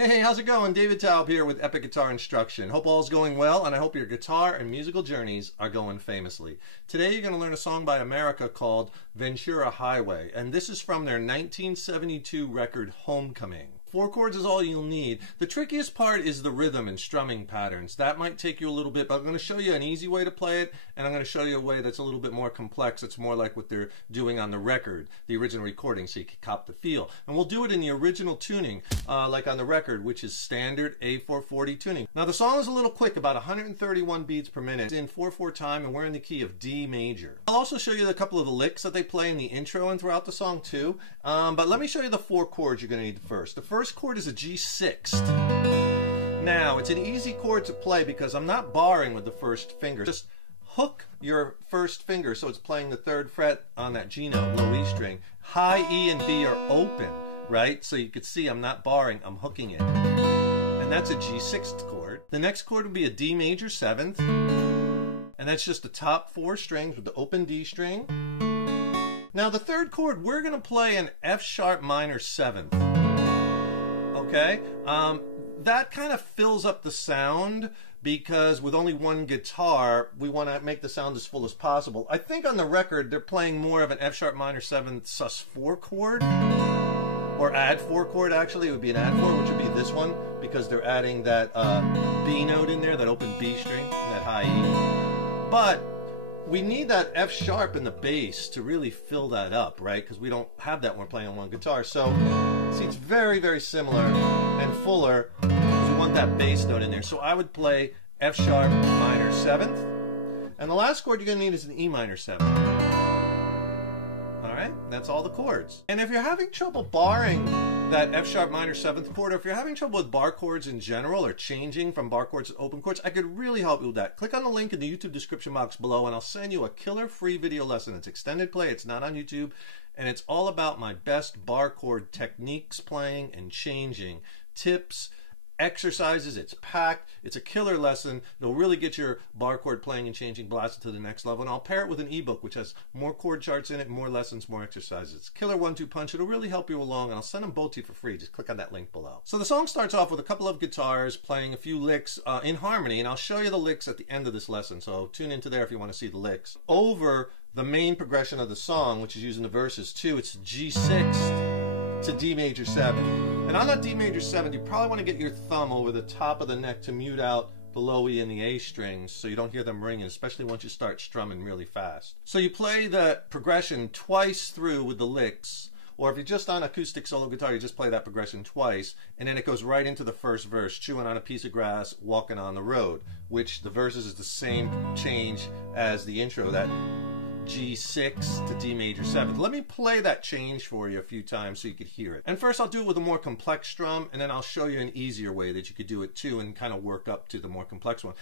Hey, how's it going? David Taub here with Epic Guitar Instruction. Hope all's going well, and I hope your guitar and musical journeys are going famously. Today you're going to learn a song by America called Ventura Highway, and this is from their 1972 record Homecoming. 4 chords is all you'll need. The trickiest part is the rhythm and strumming patterns. That might take you a little bit, but I'm going to show you an easy way to play it, and I'm going to show you a way that's a little bit more complex. It's more like what they're doing on the record, the original recording, so you can cop the feel. And we'll do it in the original tuning, like on the record, which is standard A440 tuning. Now the song is a little quick, about 131 beats per minute. It's in 4/4 time, and we're in the key of D major. I'll also show you a couple of the licks that they play in the intro and throughout the song too. But let me show you the 4 chords you're going to need first. The first chord is a G6. Now, it's an easy chord to play because I'm not barring with the first finger. Just hook your first finger so it's playing the 3rd fret on that G note, low E string. High E and B are open, right? So you can see I'm not barring, I'm hooking it. And that's a G6 chord. The next chord would be a D major 7th. And that's just the top 4 strings with the open D string. Now the 3rd chord, we're going to play an F sharp minor 7th. Okay? That kind of fills up the sound because with only one guitar, we want to make the sound as full as possible. I think on the record, they're playing more of an F sharp minor 7th sus4 chord, or add 4 chord actually. It would be an add 4, which would be this one, because they're adding that B note in there, that open B string, and that high E. But we need that F sharp in the bass to really fill that up, right? Because we don't have that when we're playing on one guitar. So, see, it's very, very similar and fuller because we want that bass note in there. So I would play F sharp minor 7th. And the last chord you're going to need is an E minor 7th. Alright, that's all the chords. And if you're having trouble barring that F sharp minor 7th chord, or if you're having trouble with bar chords in general, or changing from bar chords to open chords, I could really help you with that. Click on the link in the YouTube description box below and I'll send you a killer free video lesson. It's extended play, it's not on YouTube, and it's all about my best bar chord techniques playing and changing, tips, exercises. It's packed. It's a killer lesson. It'll really get your bar chord playing and changing blasted to the next level. And I'll pair it with an ebook which has more chord charts in it, more lessons, more exercises. It's killer 1-2 punch. It'll really help you along, and I'll send them both to you for free. Just click on that link below. So the song starts off with a couple of guitars playing a few licks in harmony, and I'll show you the licks at the end of this lesson. So tune into there if you want to see the licks. Over the main progression of the song, which is using the verses too, it's G6 to D major 7. And on that D major 7, you probably want to get your thumb over the top of the neck to mute out the low E and the A strings so you don't hear them ringing, especially once you start strumming really fast. So you play the progression twice through with the licks, or if you're just on acoustic solo guitar, you just play that progression twice, and then it goes right into the first verse, chewing on a piece of grass, walking on the road, which the verses is the same change as the intro, that G6 to D major 7th. Let me play that change for you a few times so you could hear it. And first I'll do it with a more complex strum, and then I'll show you an easier way that you could do it too and kind of work up to the more complex one.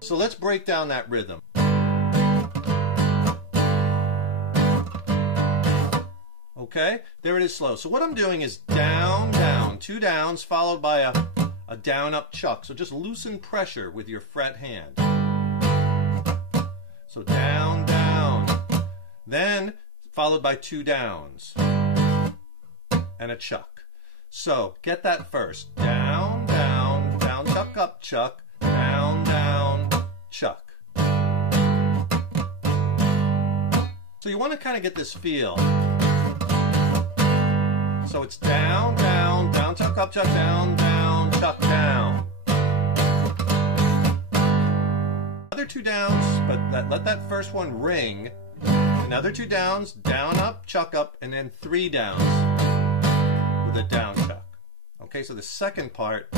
So let's break down that rhythm. Okay, there it is slow. So what I'm doing is down, down, 2 downs followed by a down up chuck. So just loosen pressure with your fret hand. So down, down. Then followed by 2 downs and a chuck. So get that first. Down, down, down, chuck, up, chuck, down, down, chuck. So you want to kind of get this feel. So it's down, down, down, chuck, up, chuck, down, down, chuck, down. Another 2 downs, but let that first one ring. Another 2 downs, down, up, chuck, up, and then 3 downs with a down chuck. Okay, so the second part,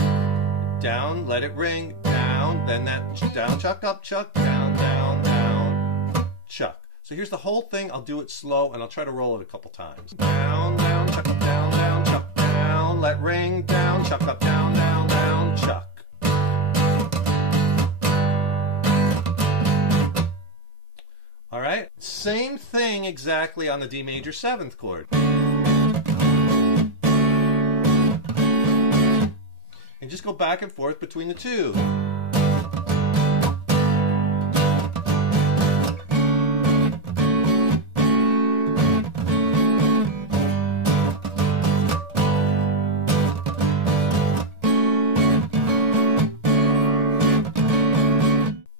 down, let it ring, down, then that down, chuck, up, chuck, down, down, down, chuck. So here's the whole thing. I'll do it slow, and I'll try to roll it a couple times. Down, down, chuck up, down, down, chuck, down, let ring, down, chuck up, down, down, down, chuck. All right, same thing exactly on the D major 7th chord. and just go back and forth between the two.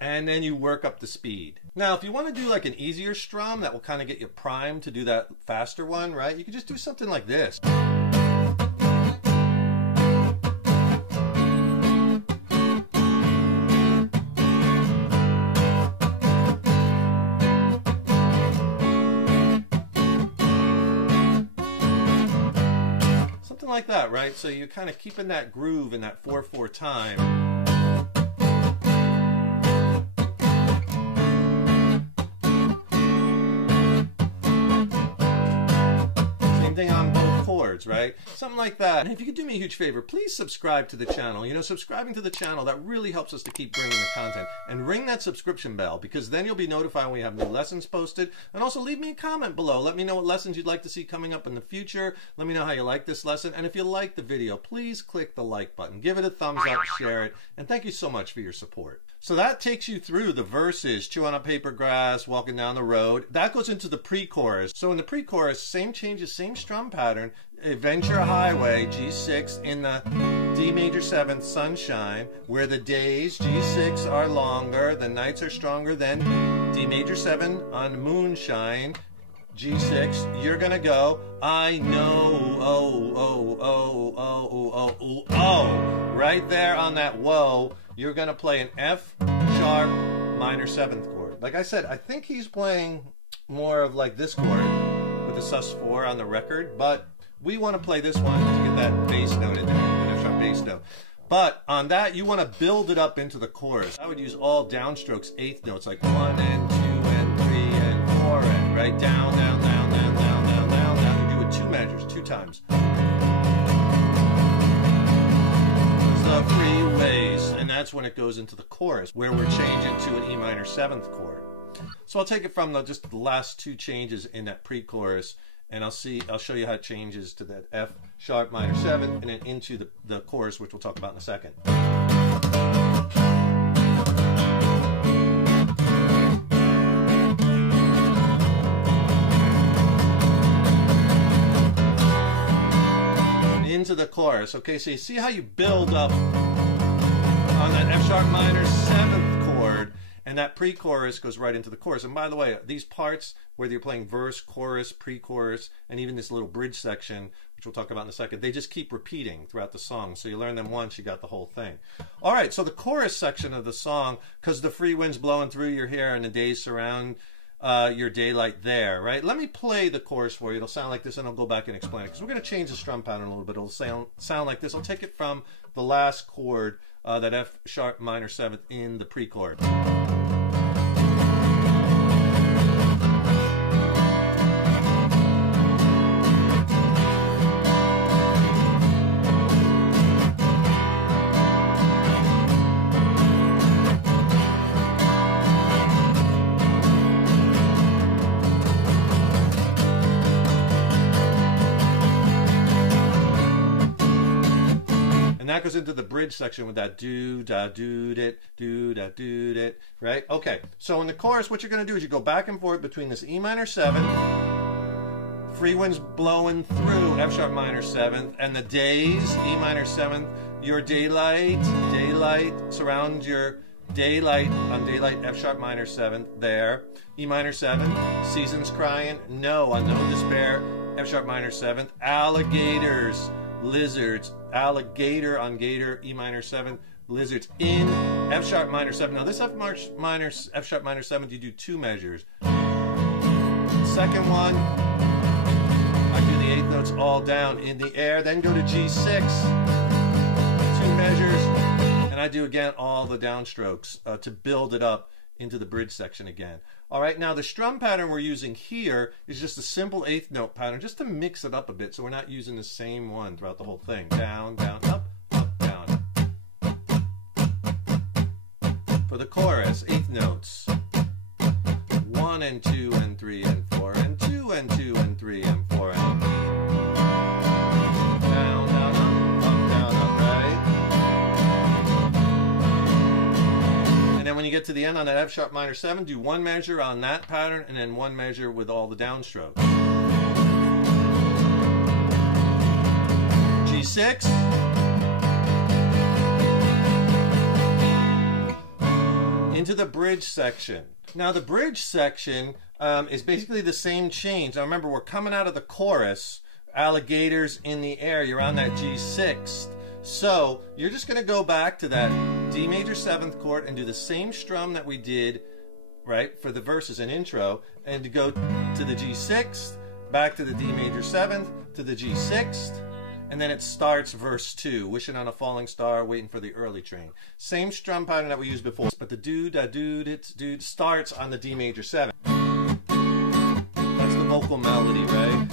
And then you work up the speed. Now, if you want to do like an easier strum that will kind of get you primed to do that faster one, right? You can just do something like this. Something like that, right? So you're kind of keeping that groove in that 4/4 time. On both chords, right? Something like that. And if you could do me a huge favor, please subscribe to the channel. You know, subscribing to the channel, that really helps us to keep bringing the content. And ring that subscription bell, because then you'll be notified when we have new lessons posted. And also leave me a comment below. Let me know what lessons you'd like to see coming up in the future. Let me know how you like this lesson. And if you like the video, please click the like button. Give it a thumbs up, share it. And thank you so much for your support. So that takes you through the verses, chew on a paper grass, walking down the road. That goes into the pre-chorus. So in the pre-chorus, same changes, same strum pattern. Ventura Highway, G6 in the D major 7th, Sunshine, where the days, G6, are longer, the nights are stronger than D major 7 on Moonshine, G6. You're gonna go, I know, oh, oh, oh, oh, oh, oh, oh. Right there on that whoa, you're gonna play an F sharp minor 7th chord. Like I said, I think he's playing more of like this chord with the sus4 on the record, but we want to play this one to get that bass note in there, that F sharp bass note. But on that, you want to build it up into the chorus. I would use all downstrokes, 8th notes, like 1 and 2 and 3 and 4 and right down, down, down, down, down, down, down, down. You do it 2 measures, 2 times. The freeways, and that's when it goes into the chorus, where we're changing to an E minor 7th chord. So I'll take it from just the last 2 changes in that pre-chorus, and I'll show you how it changes to that F sharp minor 7 and then into the chorus, which we'll talk about in a second. Into the chorus. Okay, so you see how you build up on that F sharp minor 7th chord, and that pre-chorus goes right into the chorus. And by the way, these parts, whether you're playing verse, chorus, pre-chorus, and even this little bridge section, which we'll talk about in a second, they just keep repeating throughout the song. So you learn them once, you got the whole thing. All right, so the chorus section of the song, because the free wind's blowing through your hair and the days surround your daylight there, right? Let me play the chorus for you. It'll sound like this, and I'll go back and explain it, because we're going to change the strum pattern a little bit. It'll sound like this. I'll take it from the last chord, that F sharp minor 7th in the pre-chord. That goes into the bridge section with that do da do it, do da do it, right? Okay, so in the chorus, what you're going to do is you go back and forth between this E minor 7, free winds blowing through F sharp minor 7th, and the days, E minor 7th, your daylight surrounds your daylight on daylight F sharp minor 7th there, E minor 7, seasons crying, no on no despair, F sharp minor 7th, alligators, lizards, alligator on gator, E minor 7, lizards in F sharp minor 7. Now this F sharp minor 7, you do 2 measures. Second one, I do the 8th notes all down in the air, then go to G6, 2 measures, and I do again all the downstrokes to build it up into the bridge section again. All right, now the strum pattern we're using here is just a simple 8th note pattern, just to mix it up a bit, so we're not using the same one throughout the whole thing. Down, down, up, down. For the chorus, 8th notes. 1 and 2 and 3 and 4 and 2 and 2 and 3 and 4 and down, down, up, down, up, right? get to the end on that F sharp minor 7, do one measure on that pattern and then one measure with all the downstroke. G6. Into the bridge section. Now the bridge section is basically the same change. Now remember, we're coming out of the chorus, alligators in the air, you're on that G6th. So you're just going to go back to that D major 7th chord and do the same strum that we did, right, for the verses and intro, and to go to the G6th, back to the D major 7th, to the G6th, and then it starts verse 2, wishing on a falling star, waiting for the early train. Same strum pattern that we used before, but the do-da-do-dit-do starts on the D major 7. That's the vocal melody, right?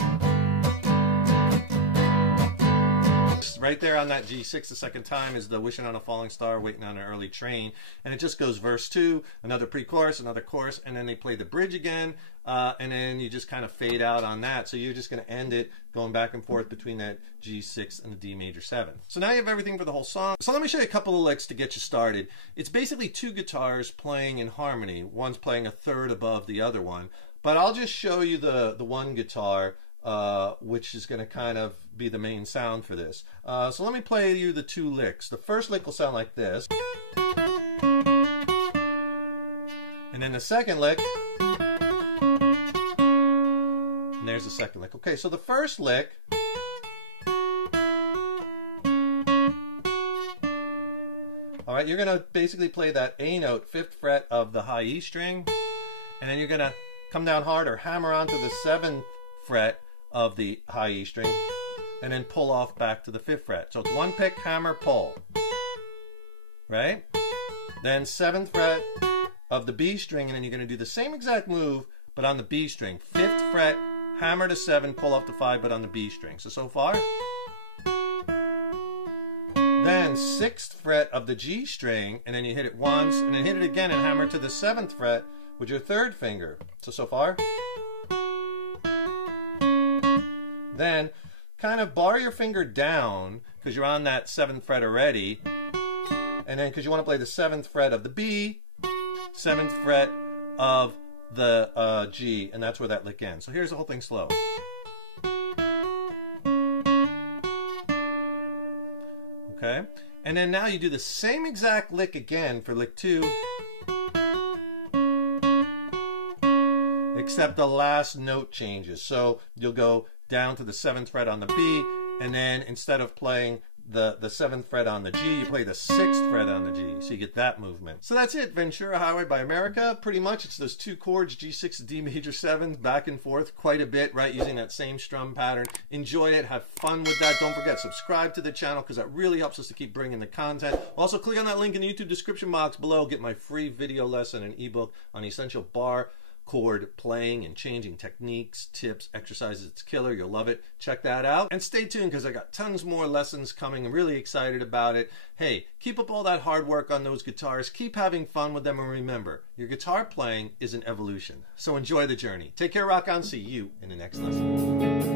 Right there on that G6 the second time is the wishing on a falling star, waiting on an early train. And it just goes verse 2, another pre-chorus, another chorus, and then they play the bridge again, and then you just kind of fade out on that. So you're just going to end it going back and forth between that G6 and the D major 7. So now you have everything for the whole song. So let me show you a couple of licks to get you started. It's basically two guitars playing in harmony. One's playing a third above the other one. But I'll just show you the one guitar, which is going to kind of be the main sound for this. So let me play you the two licks. The first lick will sound like this. And then the second lick. And there's the second lick. Okay, so the first lick. Alright, you're going to basically play that A note, 5th fret of the high E string. And then you're going to come down hard or hammer onto the 7th fret of the high E string, and then pull off back to the 5th fret. So it's one pick, hammer, pull. Right? Then 7th fret of the B string, and then you're going to do the same exact move, but on the B string. 5th fret, hammer to 7, pull off to 5, but on the B string. So far. Then 6th fret of the G string, and then you hit it once, and then hit it again and hammer to the 7th fret with your 3rd finger. So far. Then kind of bar your finger down because you're on that 7th fret already, and then because you want to play the 7th fret of the B, 7th fret of the G, and that's where that lick ends. So here's the whole thing slow. Okay, and then now you do the same exact lick again for lick 2, except the last note changes. So you'll go down to the 7th fret on the B, and then instead of playing the 7th fret on the G, you play the 6th fret on the G, so you get that movement. So that's it, Ventura Highway by America. Pretty much it's those two chords, G6 to D major 7, back and forth quite a bit, right, using that same strum pattern. Enjoy it, have fun with that. Don't forget, subscribe to the channel because that really helps us to keep bringing the content. Also, click on that link in the YouTube description box below. Get my free video lesson and ebook on essential bar chord playing and changing techniques, tips, exercises. It's killer. You'll love it. Check that out. And stay tuned because I got tons more lessons coming. I'm really excited about it. Hey, keep up all that hard work on those guitars. Keep having fun with them. And remember, your guitar playing is an evolution. So enjoy the journey. Take care, rock on. See you in the next lesson.